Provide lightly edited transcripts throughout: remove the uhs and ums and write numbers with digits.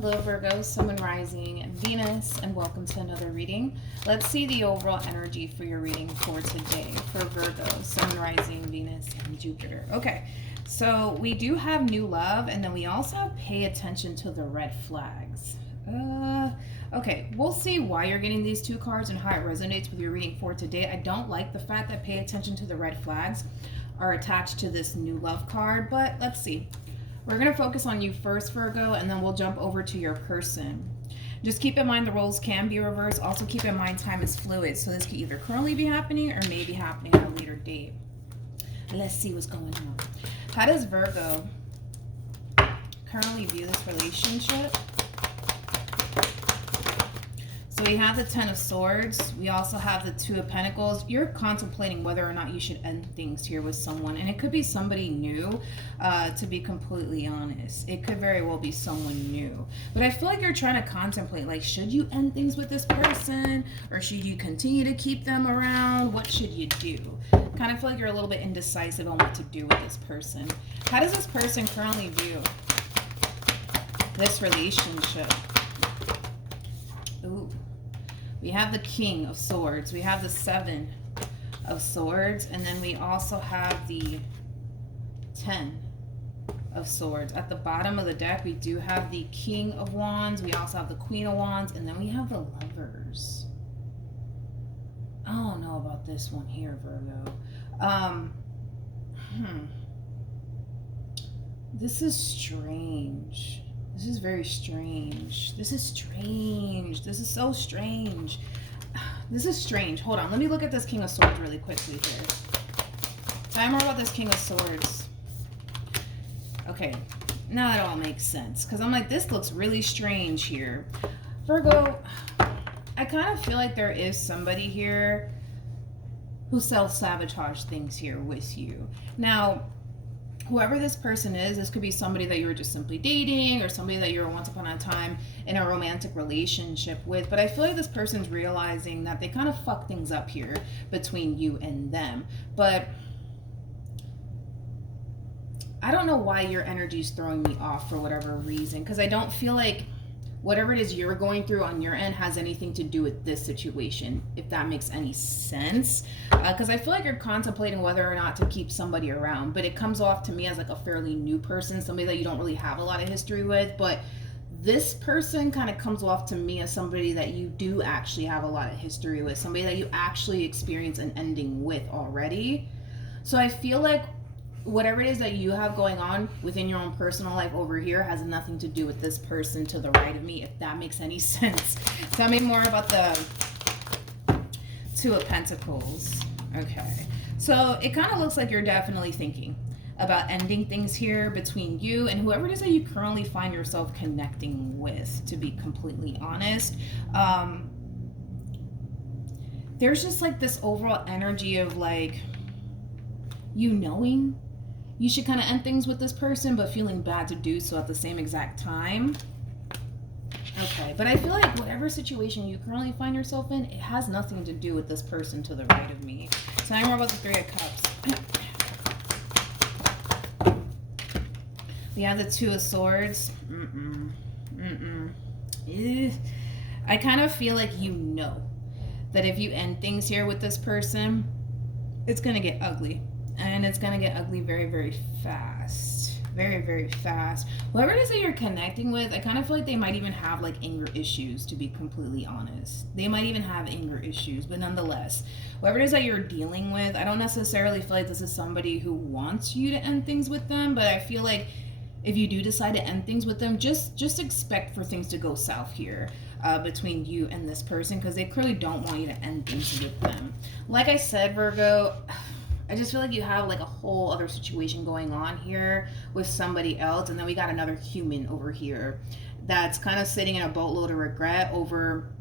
Hello Virgo, Sun, Moon, Rising, Venus, and welcome to another reading. Let's see the overall energy for your reading for today for Virgo, Sun, Moon, Rising, Venus, and Jupiter. Okay, so we do have new love, and then we also have pay attention to the red flags. Okay, we'll see why you're getting these two cards and how it resonates with your reading for today. I don't like the fact that pay attention to the red flags are attached to this new love card, but let's see. We're going to focus on you first, Virgo, and then we'll jump over to your person. Just keep in mind the roles can be reversed. Also keep in mind time is fluid, so this could either currently be happening or may be happening at a later date. Let's see what's going on. How does Virgo currently view this relationship? So we have the Ten of Swords. We also have the Two of Pentacles. You're contemplating whether or not you should end things here with someone. And it could be somebody new, to be completely honest. It could very well be someone new. But I feel like you're trying to contemplate, like, should you end things with this person? Or should you continue to keep them around? What should you do? Kind of feel like you're a little bit indecisive on what to do with this person. How does this person currently view this relationship? Ooh. We have the King of Swords. We have the Seven of Swords. And then we also have the 10 of Swords. At the bottom of the deck, we do have the King of Wands. We also have the Queen of Wands. And then we have the Lovers. I don't know about this one here, Virgo. This is strange. This is very strange. This is strange. This is so strange. This is strange. Hold on. Let me look at this King of Swords really quickly here. Tell me more about this King of Swords. Okay. Now it all makes sense. Because I'm like, this looks really strange here. Virgo, I kind of feel like there is somebody here who self-sabotage things here with you. Now, whoever this person is, this could be somebody that you were just simply dating or somebody that you were once upon a time in a romantic relationship with. But I feel like this person's realizing that they kind of fuck things up here between you and them. But I don't know why your energy is throwing me off for whatever reason, because I don't feel like whatever it is you're going through on your end has anything to do with this situation, if that makes any sense. Because I feel like you're contemplating whether or not to keep somebody around, but it comes off to me as like a fairly new person, somebody that you don't really have a lot of history with. But this person kind of comes off to me as somebody that you do actually have a lot of history with, somebody that you actually experience an ending with already. So I feel like whatever it is that you have going on within your own personal life over here has nothing to do with this person to the right of me, if that makes any sense. Tell me more about the Two of Pentacles. Okay, so it kind of looks like you're definitely thinking about ending things here between you and whoever it is that you currently find yourself connecting with, to be completely honest. There's just like this overall energy of like, you knowing you should kind of end things with this person, but feeling bad to do so at the same exact time. Okay, but I feel like whatever situation you currently find yourself in, it has nothing to do with this person to the right of me. Tell me more about the Three of Cups. We have the Two of Swords. I kind of feel like you know that if you end things here with this person, it's going to get ugly. And it's going to get ugly very, very fast. Very, very fast. Whoever it is that you're connecting with, I kind of feel like they might even have like anger issues, to be completely honest. They might even have anger issues, but nonetheless, whoever it is that you're dealing with, I don't necessarily feel like this is somebody who wants you to end things with them, but I feel like if you do decide to end things with them, just expect for things to go south here between you and this person, because they clearly don't want you to end things with them. Like I said, Virgo, I just feel like you have like a whole other situation going on here with somebody else. And then we got another human over here that's kind of sitting in a boatload of regret over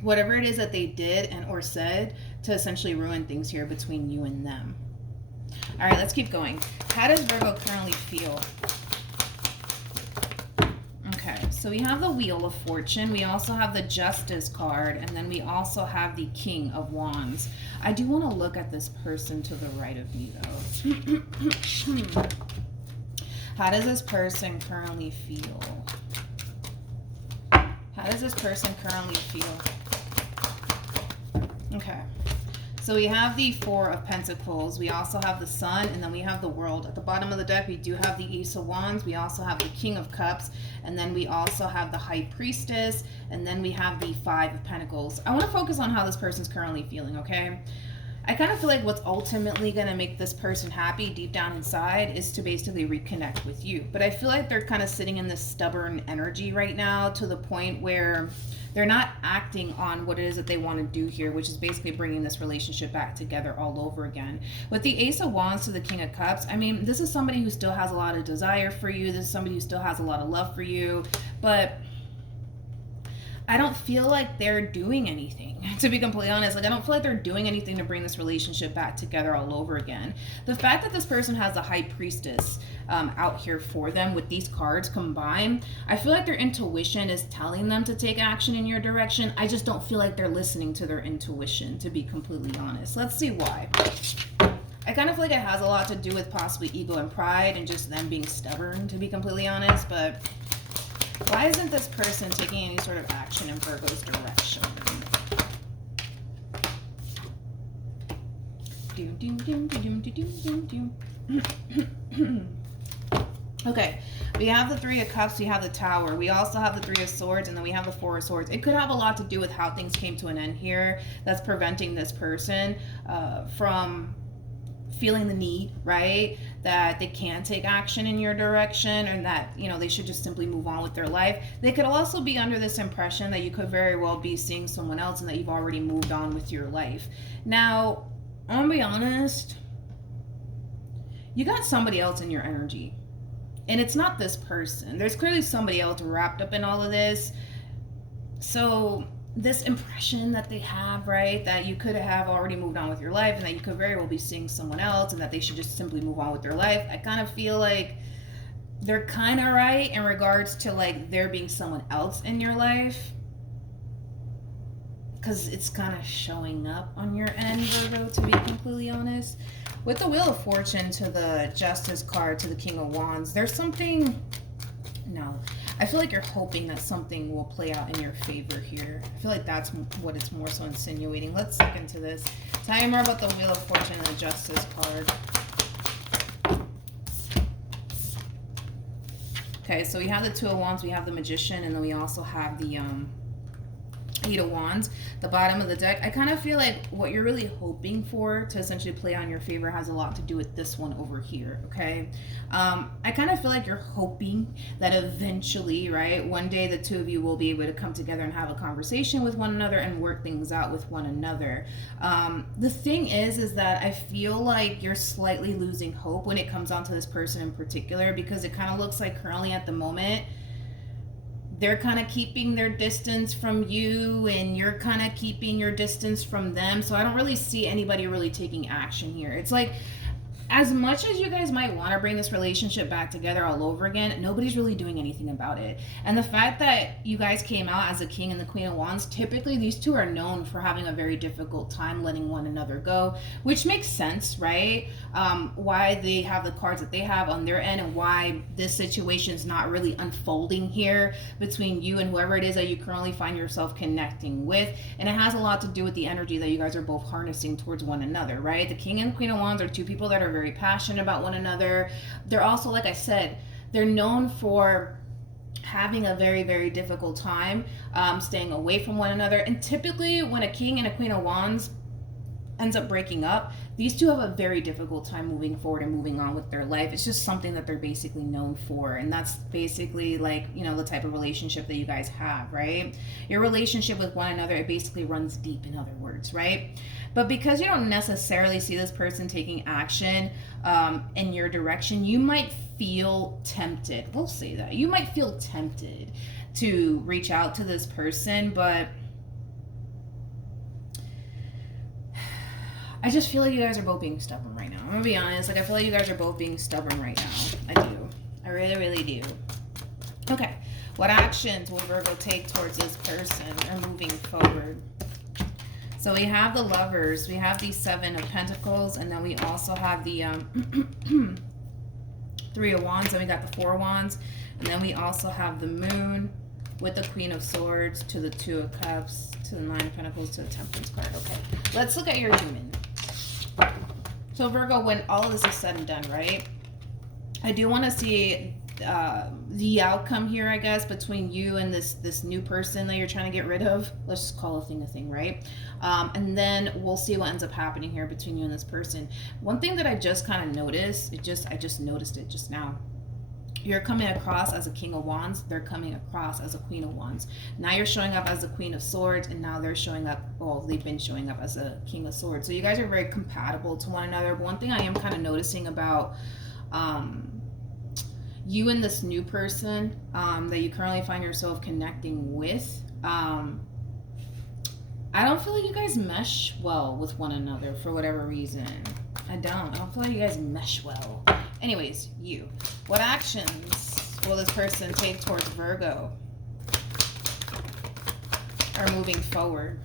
whatever it is that they did and or said to essentially ruin things here between you and them. All right, let's keep going. How does Virgo currently feel? Okay, so we have the Wheel of Fortune. We also have the Justice card. And then we also have the King of Wands. I do want to look at this person to the right of me, though. How does this person currently feel? How does this person currently feel? Okay. So we have the Four of Pentacles. We also have the Sun, and then we have the World. At the bottom of the deck, we do have the Ace of Wands. We also have the King of Cups, and then we also have the High Priestess, and then we have the Five of Pentacles. I want to focus on how this person's currently feeling, okay? I kind of feel like what's ultimately going to make this person happy deep down inside is to basically reconnect with you. But I feel like they're kind of sitting in this stubborn energy right now to the point where they're not acting on what it is that they want to do here, which is basically bringing this relationship back together all over again. With the Ace of Wands to the King of Cups, I mean, this is somebody who still has a lot of desire for you. This is somebody who still has a lot of love for you. But I don't feel like they're doing anything, to be completely honest. Like, I don't feel like they're doing anything to bring this relationship back together all over again. The fact that this person has the High Priestess out here for them with these cards combined, I feel like their intuition is telling them to take action in your direction. I just don't feel like they're listening to their intuition, to be completely honest. Let's see why. I kind of feel like it has a lot to do with possibly ego and pride and just them being stubborn, to be completely honest. But why isn't this person taking any sort of action in Virgo's direction? Okay, we have the Three of Cups, we have the Tower, we also have the Three of Swords, and then we have the Four of Swords. It could have a lot to do with how things came to an end here that's preventing this person from feeling the need, right, that they can take action in your direction, and that, you know, they should just simply move on with their life. They could also be under this impression that you could very well be seeing someone else and that you've already moved on with your life. Now, I'm gonna be honest, you got somebody else in your energy, and it's not this person. There's clearly somebody else wrapped up in all of this. So this impression that they have, right, that you could have already moved on with your life and that you could very well be seeing someone else and that they should just simply move on with their life, I kind of feel like they're kind of right in regards to like there being someone else in your life, because it's kind of showing up on your end, Virgo, to be completely honest. With the Wheel of Fortune to the Justice card to the King of Wands, there's something, no, I feel like you're hoping that something will play out in your favor here. I feel like that's what it's more so insinuating. Let's look into this. Tell me more about the Wheel of Fortune and the Justice card. Okay, so we have the Two of Wands, we have the Magician, and then we also have the Eight of Wands. The bottom of the deck, I kind of feel like what you're really hoping for to essentially play on your favor has a lot to do with this one over here, okay? I kind of feel like you're hoping that eventually, right, one day the two of you will be able to come together and have a conversation with one another and work things out with one another. The thing is that I feel like you're slightly losing hope when it comes down to this person in particular, because it kind of looks like currently at the moment they're kind of keeping their distance from you and you're kind of keeping your distance from them. So I don't really see anybody really taking action here. It's like, as much as you guys might want to bring this relationship back together all over again, nobody's really doing anything about it. And the fact that you guys came out as a King and the Queen of Wands, typically these two are known for having a very difficult time letting one another go, which makes sense, right? Why they have the cards that they have on their end and why this situation is not really unfolding here between you and whoever it is that you currently find yourself connecting with. And it has a lot to do with the energy that you guys are both harnessing towards one another, right? The King and Queen of Wands are two people that are very passionate about one another. They're also, like I said, they're known for having a very, very difficult time staying away from one another. And typically when a King and a Queen of Wands ends up breaking up, these two have a very difficult time moving forward and moving on with their life. It's just something that they're basically known for. And that's basically like, you know, the type of relationship that you guys have, right? Your relationship with one another, it basically runs deep, in other words, right? But because you don't necessarily see this person taking action in your direction, you might feel tempted. We'll say that. You might feel tempted to reach out to this person, but I just feel like you guys are both being stubborn right now. I'm gonna be honest. Like, I feel like you guys are both being stubborn right now. I do. I really, really do. Okay. What actions will Virgo take towards this person or moving forward? So we have the Lovers. We have the Seven of Pentacles. And then we also have the Three of Wands. And we got the Four of Wands. And then we also have the Moon, with the Queen of Swords to the Two of Cups to the Nine of Pentacles to the Temperance card. Okay, let's look at your human. So Virgo, when all of this is said and done, right, I do want to see the outcome here, I guess, between you and this new person that you're trying to get rid of. Let's just call a thing, right? And then we'll see what ends up happening here between you and this person. One thing that I just kind of noticed, I just noticed it just now. You're coming across as a King of Wands. They're coming across as a Queen of Wands. Now you're showing up as a Queen of Swords, and now they're showing up, well, they've been showing up as a King of Swords. So you guys are very compatible to one another. But one thing I am kind of noticing about you and this new person that you currently find yourself connecting with, I don't feel like you guys mesh well with one another for whatever reason. I don't feel like you guys mesh well. Anyways, you. What actions will this person take towards Virgo? Are moving forward.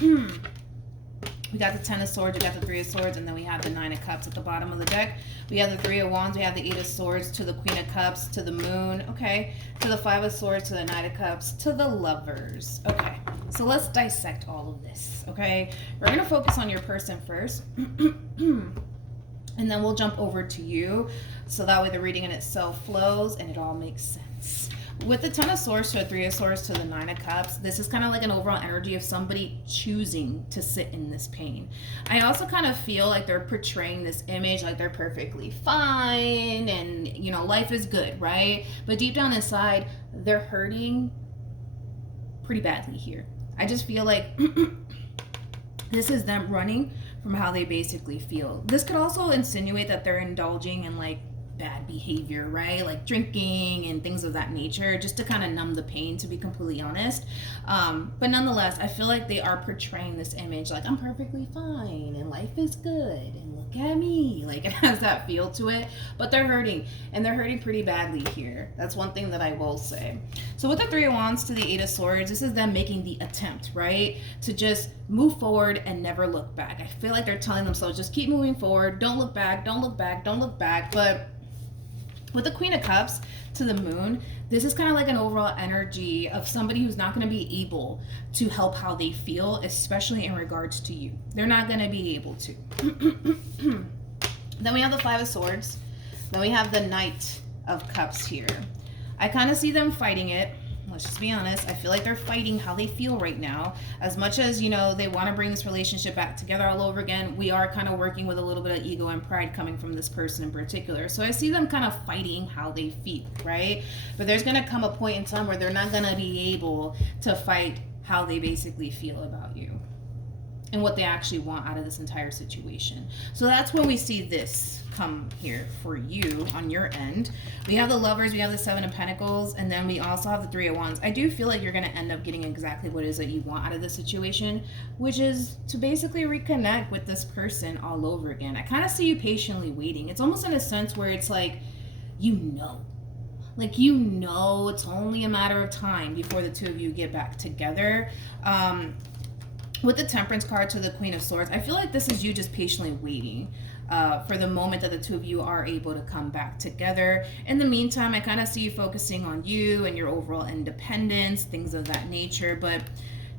We got the Ten of Swords, we got the Three of Swords, and then we have the Nine of Cups at the bottom of the deck. We have the Three of Wands, we have the Eight of Swords to the Queen of Cups, to the Moon, okay, to the Five of Swords, to the Knight of Cups, to the Lovers. Okay, so let's dissect all of this, okay? We're going to focus on your person first, and then we'll jump over to you, so that way the reading in itself flows and it all makes sense. With the Ten of Swords to the Three of Swords to the Nine of Cups, this is kind of like an overall energy of somebody choosing to sit in this pain. I also kind of feel like they're portraying this image like they're perfectly fine and, you know, life is good, right? But deep down inside, they're hurting pretty badly here. I just feel like this is them running from how they basically feel. This could also insinuate that they're indulging in like bad behavior, right? Like drinking and things of that nature, just to kind of numb the pain, to be completely honest. But nonetheless, I feel like they are portraying this image like I'm perfectly fine and life is good and look at me. Like it has that feel to it, but they're hurting, and they're hurting pretty badly here. That's one thing that I will say. So with the Three of Wands to the Eight of Swords, this is them making the attempt, right? To just move forward and never look back. I feel like they're telling themselves, just keep moving forward. Don't look back, don't look back, don't look back. But with the Queen of Cups to the Moon, this is kind of like an overall energy of somebody who's not going to be able to help how they feel, especially in regards to you. They're not going to be able to. Then we have the Five of Swords. Then we have the Knight of Cups here. I kind of see them fighting it. Let's just be honest. I feel like they're fighting how they feel right now. As much as, you know, they want to bring this relationship back together all over again, we are kind of working with a little bit of ego and pride coming from this person in particular. So I see them kind of fighting how they feel, right? But there's going to come a point in time where they're not going to be able to fight how they basically feel about you and what they actually want out of this entire situation. So that's when we see this come here for you on your end. We have the Lovers, we have the Seven of Pentacles, and then we also have the Three of Wands. I do feel like you're going to end up getting exactly what it is that you want out of this situation, which is to basically reconnect with this person all over again. I kind of see you patiently waiting. It's almost in a sense where it's like, you know, it's only a matter of time before the two of you get back together. With the Temperance card to the Queen of Swords, I feel like this is you just patiently waiting for the moment that the two of you are able to come back together. In the meantime, I kind of see you focusing on you and your overall independence, things of that nature. But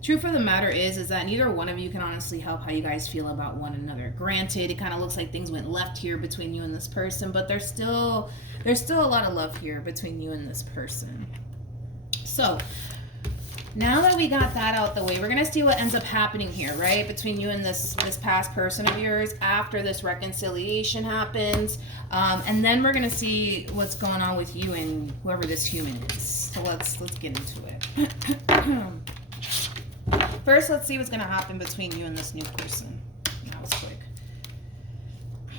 truth of the matter is that neither one of you can honestly help how you guys feel about one another. Granted, it kind of looks like things went left here between you and this person, but there's still a lot of love here between you and this person. So now that we got that out the way, we're going to see what ends up happening here, right? Between you and this past person of yours after this reconciliation happens. And then we're going to see what's going on with you and whoever this human is. So let's get into it. First, let's see what's going to happen between you and this new person. That was quick.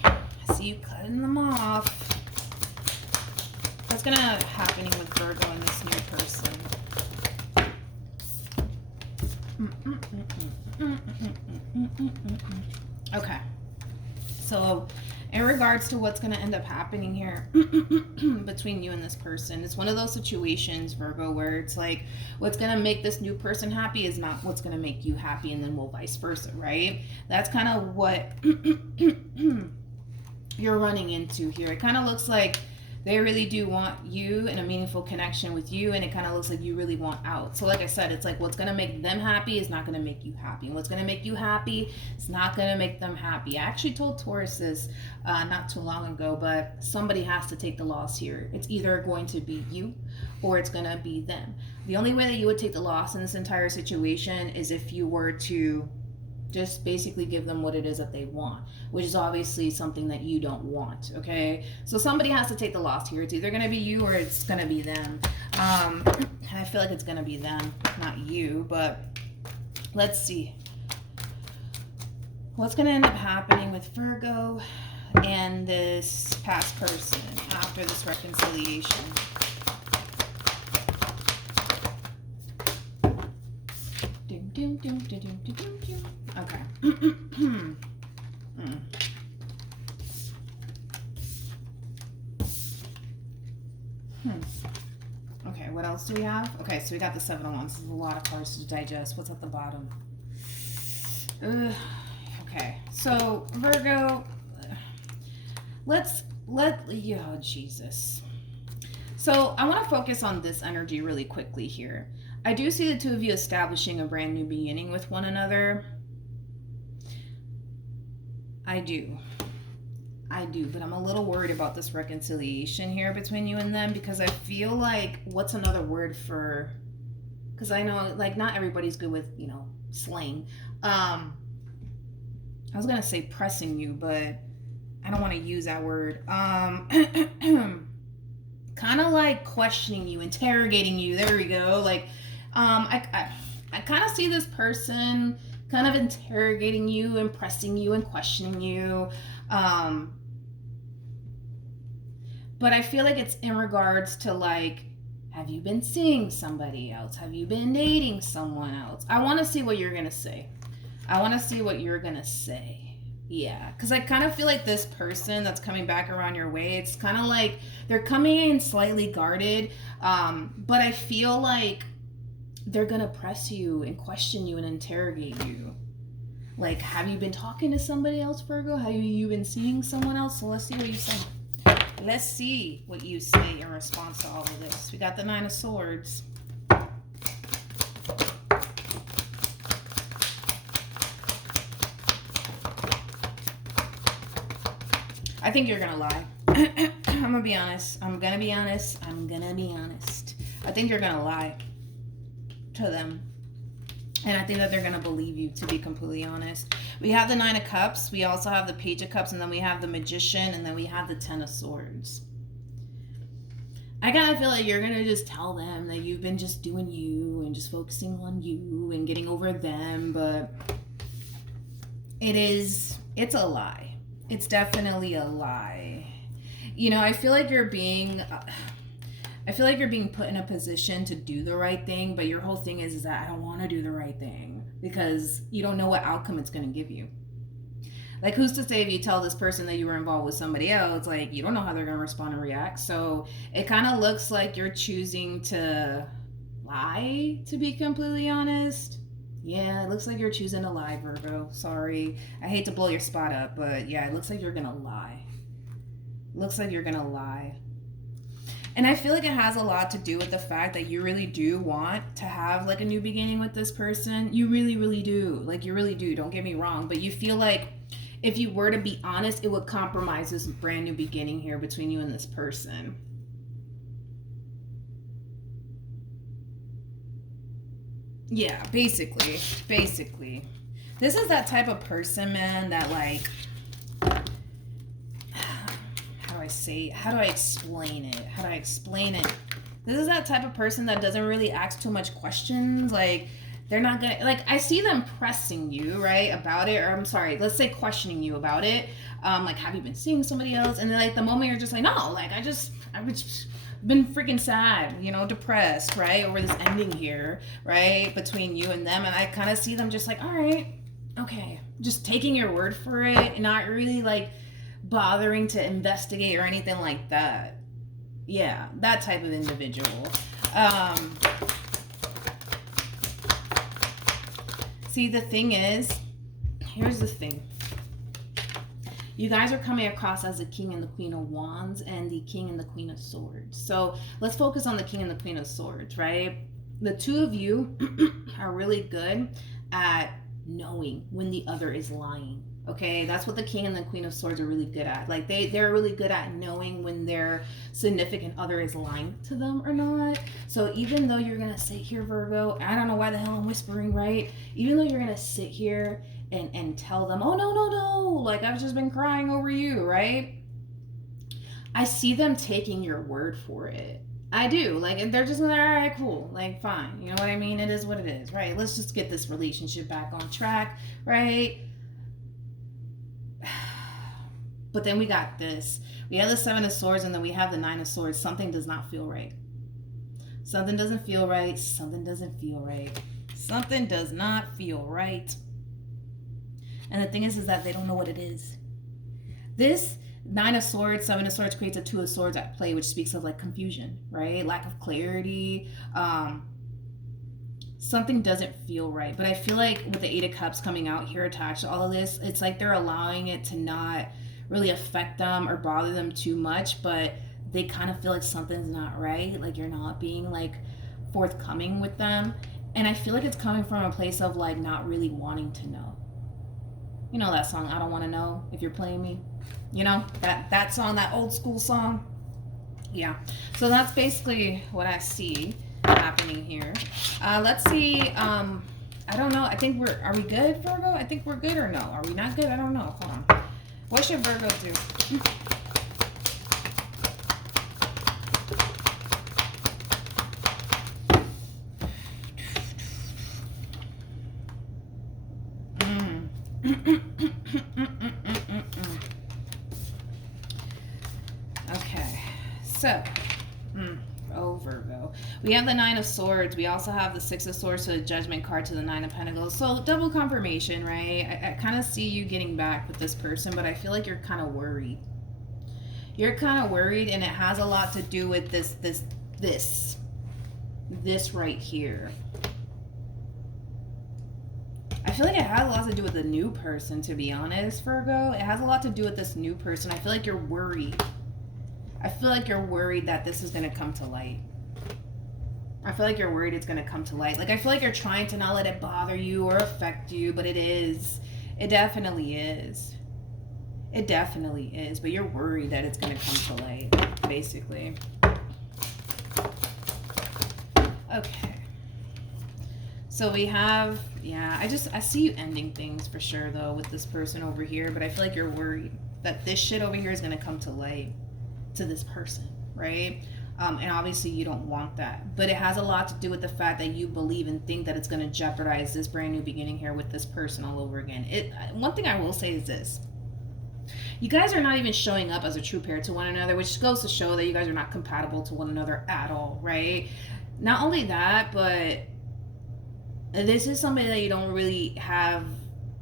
I see you cutting them off. What's going to happen with Virgo and this new person? Okay, so in regards to what's going to end up happening here between you and this person, it's one of those situations, Virgo, where it's like what's going to make this new person happy is not what's going to make you happy, and then we'll vice versa, right? That's kind of what you're running into here. It kind of looks like They really do want you and a meaningful connection with you, and it kind of looks like you really want out. So like I said, it's like what's going to make them happy is not going to make you happy. And what's going to make you happy is not going to make them happy. I actually told Taurus this not too long ago, but somebody has to take the loss here. It's either going to be you or it's going to be them. The only way that you would take the loss in this entire situation is if you were to just basically give them what it is that they want, which is obviously something that you don't want, okay? So somebody has to take the loss here. It's either going to be you or it's going to be them. I feel like it's going to be them, not you, but let's see. What's going to end up happening with Virgo and this past person after this reconciliation? Okay. Okay, what else do we have? Okay, so we got the 7 of Wands. This is a lot of cards to digest. What's at the bottom? Okay, so Virgo, oh Jesus. So I want to focus on this energy really quickly here. I do see the two of you establishing a brand new beginning with one another. I do, but I'm a little worried about this reconciliation here between you and them, because I feel like, what's another word for, because I know, like, not everybody's good with, you know, slang. I was going to say pressing you, but I don't want to use that word. Kind of like questioning you, interrogating you. There we go. Like, I kind of see this person kind of interrogating you and pressing you and questioning you. But I feel like it's in regards to, like, have you been seeing somebody else? Have you been dating someone else? I want to see what you're going to say. Yeah, because I kind of feel like this person that's coming back around your way, it's kind of like they're coming in slightly guarded, but I feel like they're going to press you and question you and interrogate you. Like, have you been talking to somebody else, Virgo? Have you been seeing someone else? So let's see what you say. Let's see what you say in response to all of this. We got the 9 of Swords. I think you're going to lie. I'm going to be honest. I think you're going to lie to them. And I think that they're going to believe you, to be completely honest. We have the 9 of Cups. We also have the Page of Cups. And then we have the Magician. And then we have the 10 of Swords. I kind of feel like you're going to just tell them that you've been just doing you and just focusing on you and getting over them. But it's a lie. It's definitely a lie. You know, I feel like you're being put in a position to do the right thing, but your whole thing is that I don't want to do the right thing because you don't know what outcome it's going to give you. Like, who's to say if you tell this person that you were involved with somebody else, like, you don't know how they're going to respond and react. So it kind of looks like you're choosing to lie, to be completely honest. Yeah, it looks like you're choosing to lie, Virgo. Sorry. I hate to blow your spot up, but yeah, it looks like you're going to lie. And I feel like it has a lot to do with the fact that you really do want to have, like, a new beginning with this person. You really, really do. Like, you really do. Don't get me wrong. But you feel like if you were to be honest, it would compromise this brand new beginning here between you and this person. Yeah, basically. This is that type of person, man, that, like, how do I explain it? This is that type of person that doesn't really ask too much questions. Like, they're not gonna, like, I see them pressing you, right, about it, or I'm sorry, let's say questioning you about it. Like, have you been seeing somebody else? And then, like, the moment you're just like, no, like, I've just been freaking sad, you know, depressed, right, over this ending here, right, between you and them. And I kind of see them just like, all right, okay, just taking your word for it and not really, like, bothering to investigate or anything like that. Yeah, that type of individual. See, the thing is, here's the thing. You guys are coming across as the King and the Queen of Wands and the King and the Queen of Swords. So let's focus on the King and the Queen of Swords, right? The two of you are really good at knowing when the other is lying. Okay, that's what the King and the Queen of Swords are really good at. Like they're really good at knowing when their significant other is lying to them or not. So even though you're gonna sit here, Virgo, I don't know why the hell I'm whispering, right? Even though you're gonna sit here and tell them, oh no, like I've just been crying over you, right? I see them taking your word for it. I do. Like they're just like, all right, cool, like fine. You know what I mean? It is what it is, right? Let's just get this relationship back on track, right? But then we got this. We have the Seven of Swords and then we have the Nine of Swords. Something does not feel right. Something doesn't feel right. Something doesn't feel right. Something does not feel right. And the thing is that they don't know what it is. This Nine of Swords, Seven of Swords creates a Two of Swords at play, which speaks of like confusion, right? Lack of clarity. Something doesn't feel right. But I feel like with the Eight of Cups coming out here attached to all of this, it's like they're allowing it to not really affect them or bother them too much, but they kind of feel like something's not right. Like you're not being like forthcoming with them. And I feel like it's coming from a place of like not really wanting to know. You know that song, I Don't Want to Know If You're Playing Me? You know, that song, that old school song? Yeah. So that's basically what I see happening here. Let's see. I don't know. I think are we good, Virgo? I think we're good or no? Are we not good? I don't know. Hold on. What should Virgo do? Okay, so, Virgo. We have the Nine of Swords. We also have the Six of Swords to the Judgment card to the Nine of Pentacles. So double confirmation, right? I kind of see you getting back with this person, but I feel like you're kind of worried. You're kind of worried, and it has a lot to do with this right here. I feel like it has a lot to do with the new person, to be honest, Virgo. It has a lot to do with this new person. I feel like you're worried. I feel like you're worried that this is going to come to light. I feel like you're worried it's going to come to light. Like, I feel like you're trying to not let it bother you or affect you, but it is. It definitely is. It definitely is. But you're worried that it's going to come to light, basically. Okay. So we have, yeah, I see you ending things for sure, though, with this person over here. But I feel like you're worried that this shit over here is going to come to light to this person, right? And obviously you don't want that, but it has a lot to do with the fact that you believe and think that it's going to jeopardize this brand new beginning here with this person all over again. One thing I will say is this: you guys are not even showing up as a true pair to one another, which goes to show that you guys are not compatible to one another at all, right? Not only that, but this is somebody that you don't really have.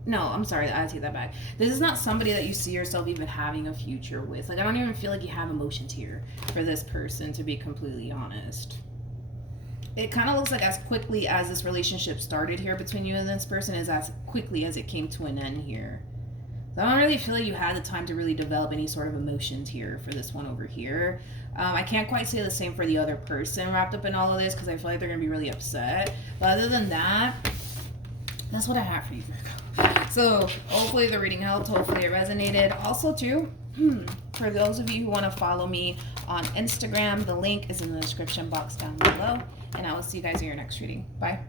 No, I'm sorry, I take that back. This is not somebody that you see yourself even having a future with. Like, I don't even feel like you have emotions here for this person, to be completely honest. It kind of looks like as quickly as this relationship started here between you and this person is as quickly as it came to an end here. So I don't really feel like you had the time to really develop any sort of emotions here for this one over here. I can't quite say the same for the other person wrapped up in all of this because I feel like they're going to be really upset. But other than that, that's what I have for you, Virgo. So hopefully the reading helped. Hopefully it resonated. Also too, for those of you who want to follow me on Instagram, the link is in the description box down below. And I will see you guys in your next reading. Bye.